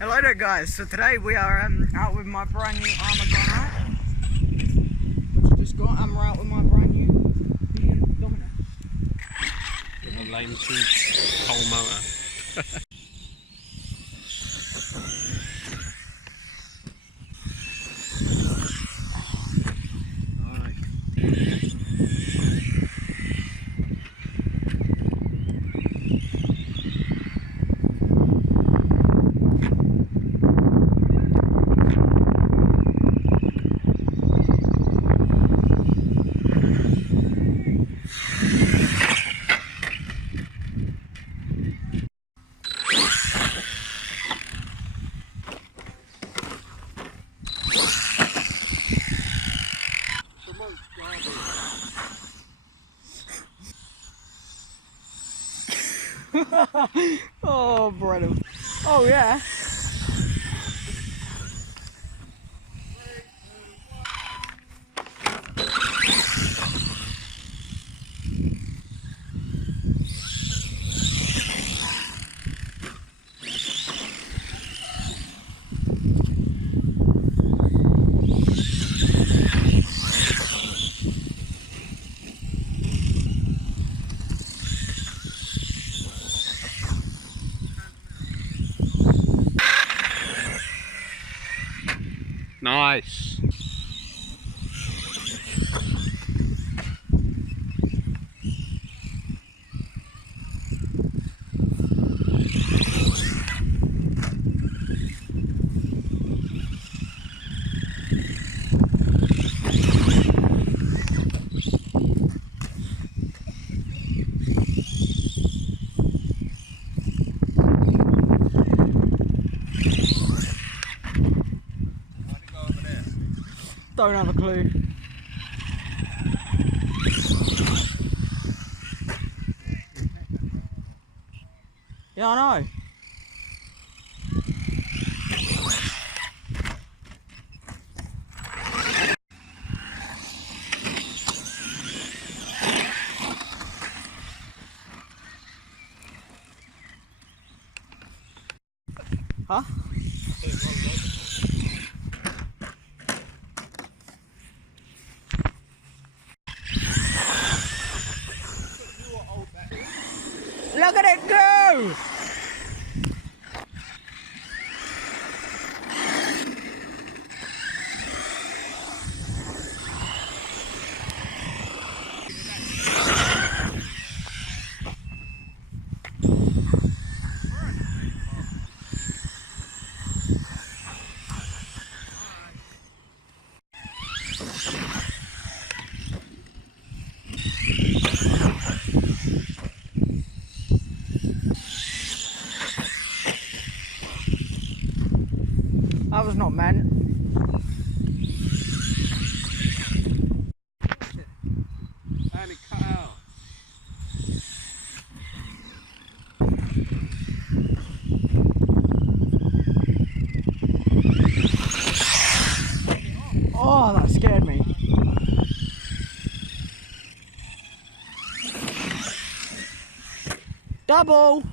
Hello there guys, so today we are out with my brand new ARRMA Granite. Just got ARRMA out with my brand new Domino. With a lame tube whole motor. Oh, brother. Oh, yeah. Nice. Don't have a clue. Yeah, I know. Huh? Look at it go! That was not meant. And it cut out. Oh, that scared me. Double!